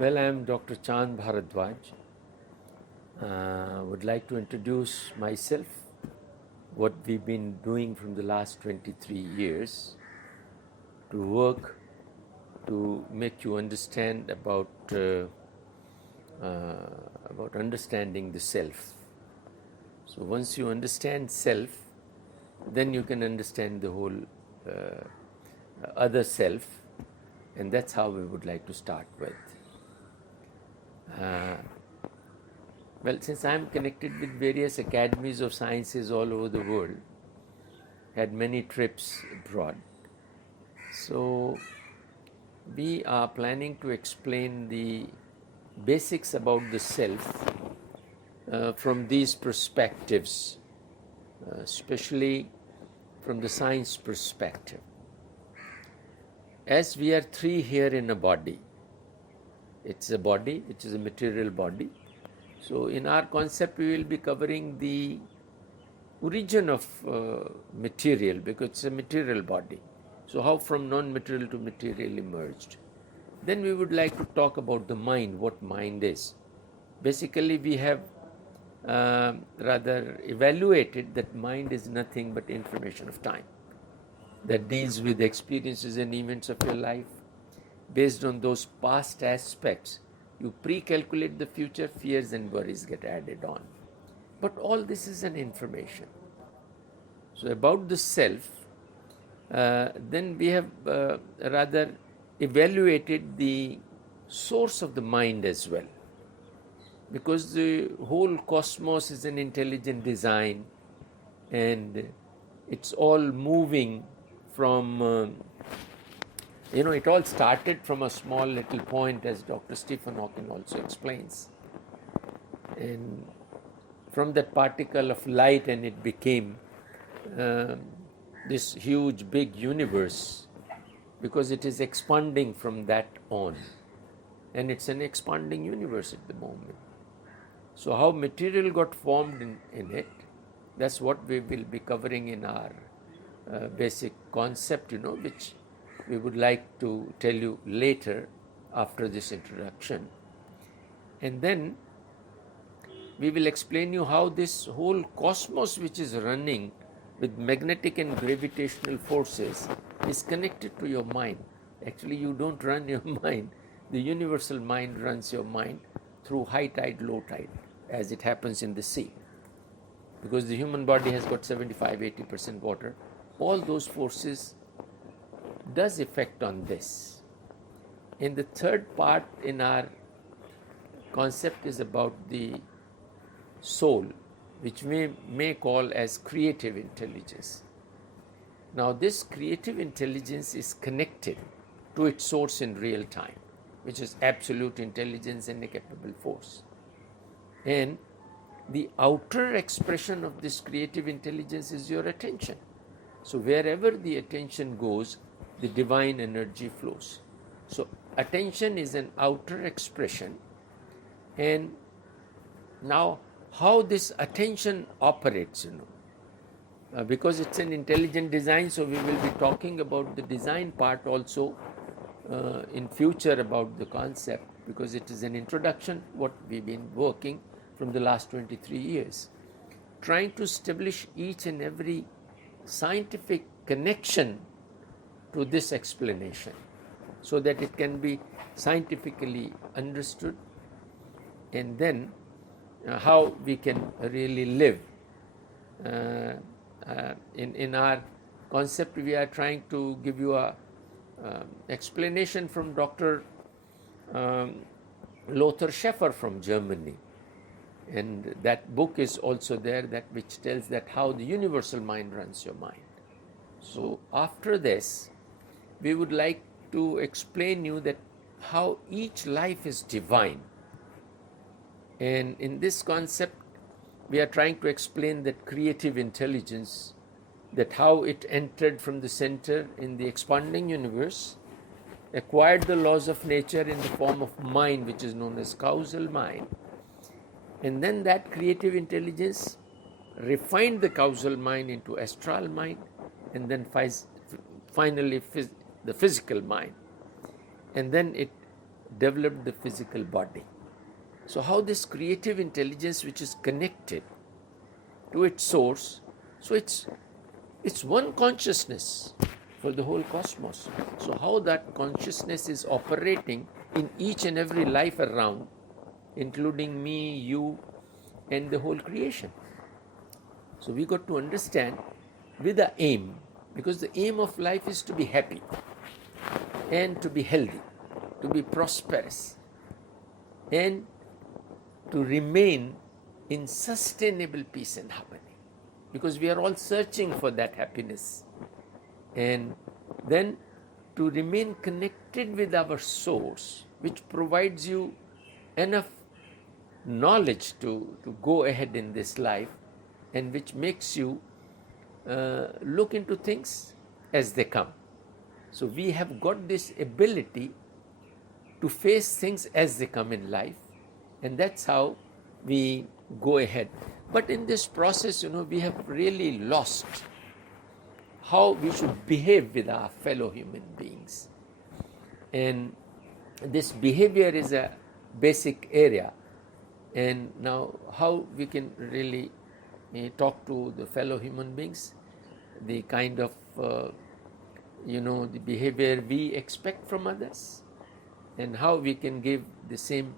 Well, I am Dr. Chand Bhardwaj. Would like to introduce myself, what we've been doing from the last 23 years to work to make you understand about understanding the self. So once you understand self, then you can understand the whole other self, and that's how we would like to start with. Well, since I am connected with various academies of sciences all over the world, had many trips abroad, so we are planning to explain the basics about the self from these perspectives, especially from the science perspective. As we are three here in a body, it's a body, which is a material body. So in our concept, we will be covering the origin of material, because it's a material body. So how from non-material to material emerged. Then we would like to talk about the mind, what mind is. Basically, we have rather evaluated that mind is nothing but information of time that deals with experiences and events of your life. Based on those past aspects, you pre-calculate the future, fears and worries get added on. But all this is an information. So about the self, then we have rather evaluated the source of the mind as well, because the whole cosmos is an intelligent design, and it's all moving from it all started from a small little point, as Dr. Stephen Hawking also explains. And from that particle of light, and it became this huge big universe, because it is expanding from that on. And it's an expanding universe at the moment. So how material got formed in it, that's what we will be covering in our basic concept, which we would like to tell you later after this introduction. And then we will explain you how this whole cosmos, which is running with magnetic and gravitational forces, is connected to your mind. Actually, you don't run your mind. The universal mind runs your mind through high tide, low tide, as it happens in the sea. Because the human body has got 75-80% water, all those forces does affect on this. In the third part in our concept is about the soul, which we may call as creative intelligence. Now this creative intelligence is connected to its source in real time, which is absolute intelligence and a capable force. And the outer expression of this creative intelligence is your attention. So wherever the attention goes, the divine energy flows. So attention is an outer expression. And now how this attention operates, because it's an intelligent design, so we will be talking about the design part also in future about the concept, because it is an introduction, what we've been working from the last 23 years, trying to establish each and every scientific connection to this explanation, so that it can be scientifically understood, and then how we can really live. In our concept, we are trying to give you a explanation from Dr. Lothar Schäfer from Germany, and that book is also there, that which tells that how the universal mind runs your mind. So after this, we would like to explain you that how each life is divine. And in this concept, we are trying to explain that creative intelligence, that how it entered from the center in the expanding universe, acquired the laws of nature in the form of mind, which is known as causal mind. And then that creative intelligence refined the causal mind into astral mind, and then finally the physical mind. And then it developed the physical body. So how this creative intelligence, which is connected to its source, so it's one consciousness for the whole cosmos. So how that consciousness is operating in each and every life around, including me, you, and the whole creation. So we got to understand with the aim, because the aim of life is to be happy and to be healthy, to be prosperous, and to remain in sustainable peace and harmony, because we are all searching for that happiness. And then to remain connected with our source, which provides you enough knowledge to go ahead in this life, and which makes you look into things as they come. So we have got this ability to face things as they come in life, and that's how we go ahead. But in this process, we have really lost how we should behave with our fellow human beings. And this behavior is a basic area. And now how we can really talk to the fellow human beings, the kind of the behavior we expect from others, and how we can give the same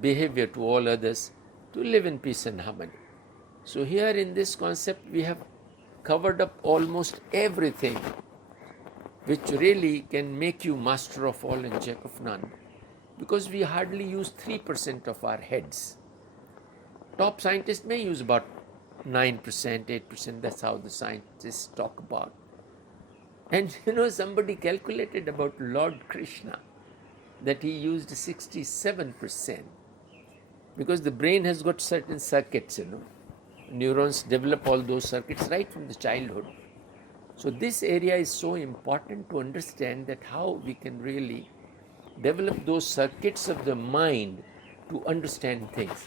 behavior to all others to live in peace and harmony. So here in this concept we have covered up almost everything which really can make you master of all and jack of none, because we hardly use 3% of our heads. Top scientists may use about 9%, 8%, that's how the scientists talk about. And somebody calculated about Lord Krishna that he used 67%, because the brain has got certain circuits, neurons develop all those circuits right from the childhood. So this area is so important to understand, that how we can really develop those circuits of the mind to understand things,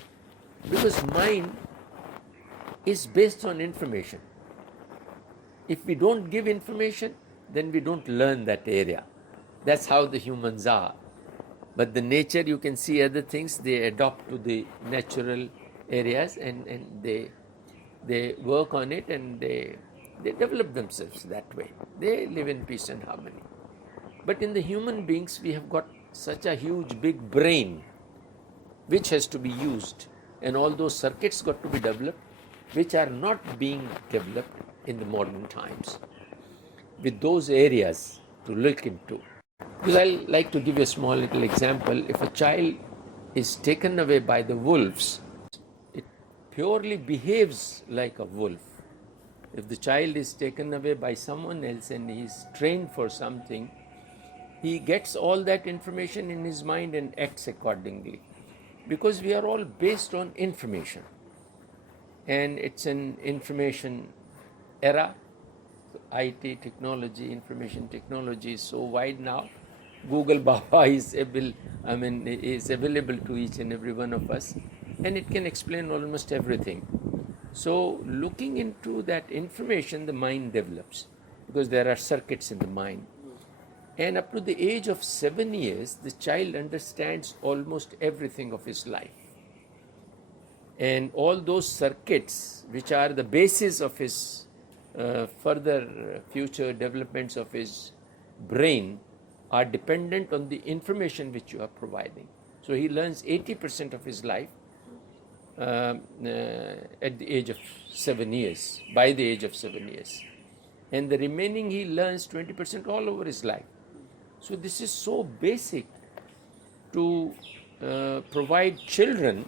because mind is based on information. If we don't give information, then we don't learn that area. That's how the humans are. But the nature, you can see other things, they adopt to the natural areas, and they work on it, and they develop themselves that way. They live in peace and harmony. But in the human beings, we have got such a huge big brain which has to be used, and all those circuits got to be developed, which are not being developed in the modern times, with those areas to look into. Because I like to give you a small little example. If a child is taken away by the wolves, it purely behaves like a wolf. If the child is taken away by someone else and he is trained for something, he gets all that information in his mind and acts accordingly. Because we are all based on information. And it's an information era. IT technology, information technology is so wide now. Google Baba is available to each and every one of us, and it can explain almost everything. So looking into that information, the mind develops, because there are circuits in the mind. And up to the age of 7 years, the child understands almost everything of his life. And all those circuits, which are the basis of his further future developments of his brain, are dependent on the information which you are providing. So he learns 80% of his life at the age of 7 years, by the age of 7 years. And the remaining he learns 20% all over his life. So this is so basic to provide children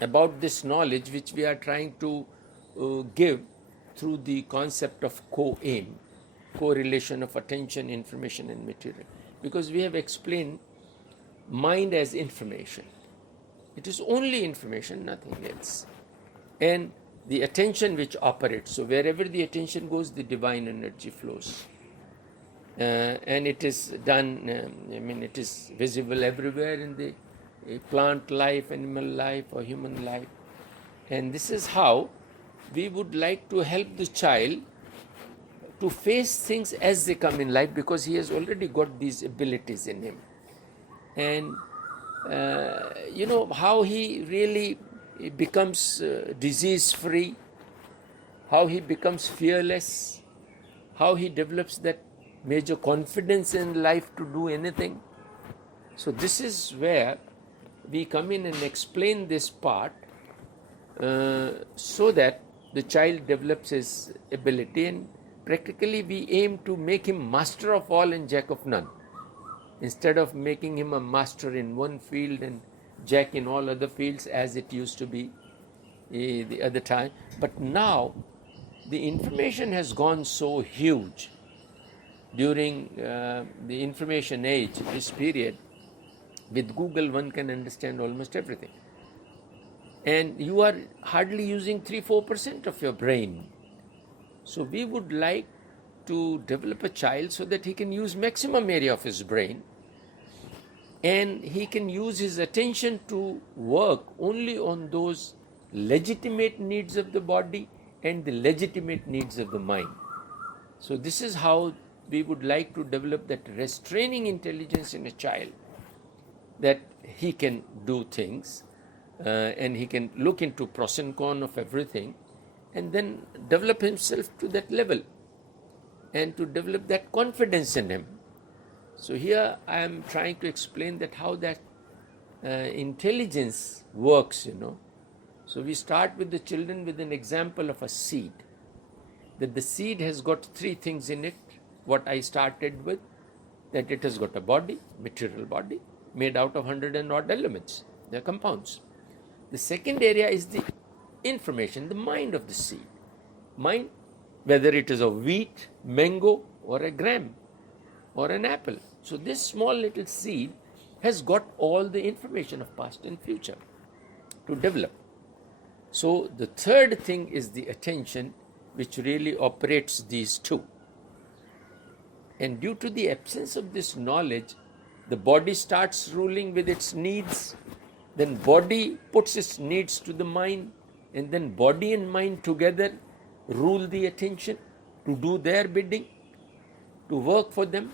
about this knowledge, which we are trying to give through the concept of co-aim, correlation of attention, information and material. Because we have explained mind as information. It is only information, nothing else. And the attention which operates, so wherever the attention goes, the divine energy flows. And it is done, it is visible everywhere in the plant life, animal life or human life. And this is how we would like to help the child to face things as they come in life, because he has already got these abilities in him. and how he really becomes disease free, how he becomes fearless, how he develops that major confidence in life to do anything. So this is where we come in and explain this part so that the child develops his ability, and practically we aim to make him master of all and jack of none, instead of making him a master in one field and jack in all other fields as it used to be the other time. But now the information has gone so huge during the information age, this period. With Google one can understand almost everything, and you are hardly using 3-4% of your brain. So we would like to develop a child so that he can use maximum area of his brain, and he can use his attention to work only on those legitimate needs of the body and the legitimate needs of the mind. So this is how we would like to develop that restraining intelligence in a child, that he can do things and he can look into pros and cons of everything, and then develop himself to that level and to develop that confidence in him. So here I am trying to explain that how that intelligence works, So we start with the children with an example of a seed, that the seed has got 3 things in it. What I started with, that it has got a body, material body, made out of 100 and odd elements, they are compounds. The second area is the information, the mind of the seed. Mind, whether it is a wheat, mango, or a gram, or an apple. So this small little seed has got all the information of past and future to develop. So the third thing is the attention, which really operates these 2. And due to the absence of this knowledge, the body starts ruling with its needs, then body puts its needs to the mind, and then body and mind together rule the attention to do their bidding, to work for them.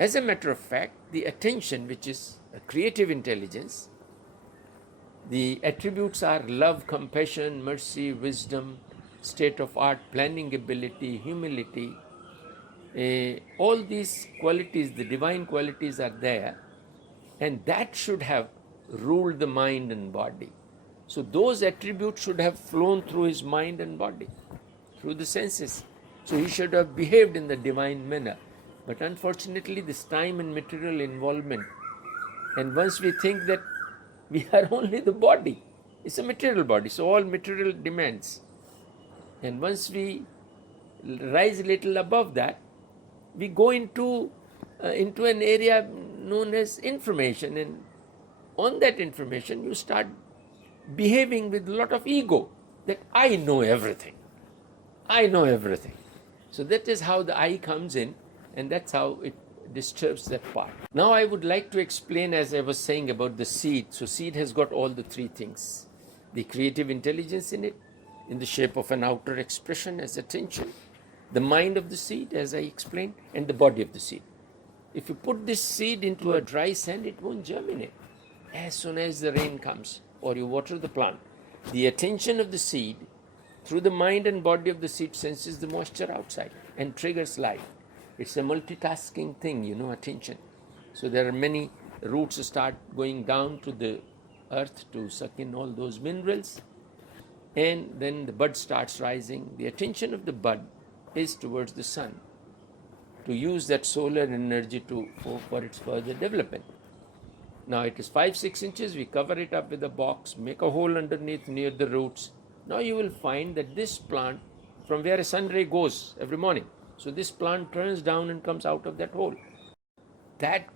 As a matter of fact, the attention, which is a creative intelligence, the attributes are love, compassion, mercy, wisdom, state of art, planning ability, humility. All these qualities, the divine qualities, are there, and that should have ruled the mind and body. So those attributes should have flown through his mind and body, through the senses. So he should have behaved in the divine manner. But unfortunately, this time and material involvement, and once we think that we are only the body, it's a material body, so all material demands. And once we rise a little above that, we go into an area known as information, and on that information you start behaving with a lot of ego, that I know everything. So that is how the I comes in, and that's how it disturbs that part. Now I would like to explain, as I was saying, about the seed. So seed has got all the 3 things: the creative intelligence in it, in the shape of an outer expression as attention, the mind of the seed, as I explained, and the body of the seed. If you put this seed into a dry sand, it won't germinate. As soon as the rain comes or you water the plant, the attention of the seed through the mind and body of the seed senses the moisture outside and triggers life. It's a multitasking thing, attention. So there are many roots start going down to the earth to suck in all those minerals, and then the bud starts rising. The attention of the bud is towards the sun, to use that solar energy for its further development. Now it is 5-6 inches, we cover it up with a box, make a hole underneath near the roots. Now you will find that this plant, from where a sun ray goes every morning, so this plant turns down and comes out of that hole. That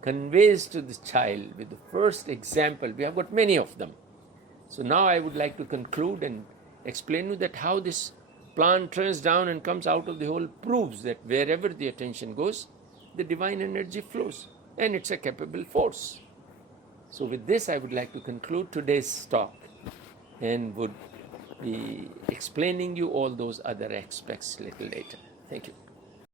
conveys to the child with the first example. We have got many of them. So now I would like to conclude and explain to you that how this plant turns down and comes out of the hole proves that wherever the attention goes, the divine energy flows, and it's a capable force. So with this, I would like to conclude today's talk and would be explaining you all those other aspects a little later. Thank you.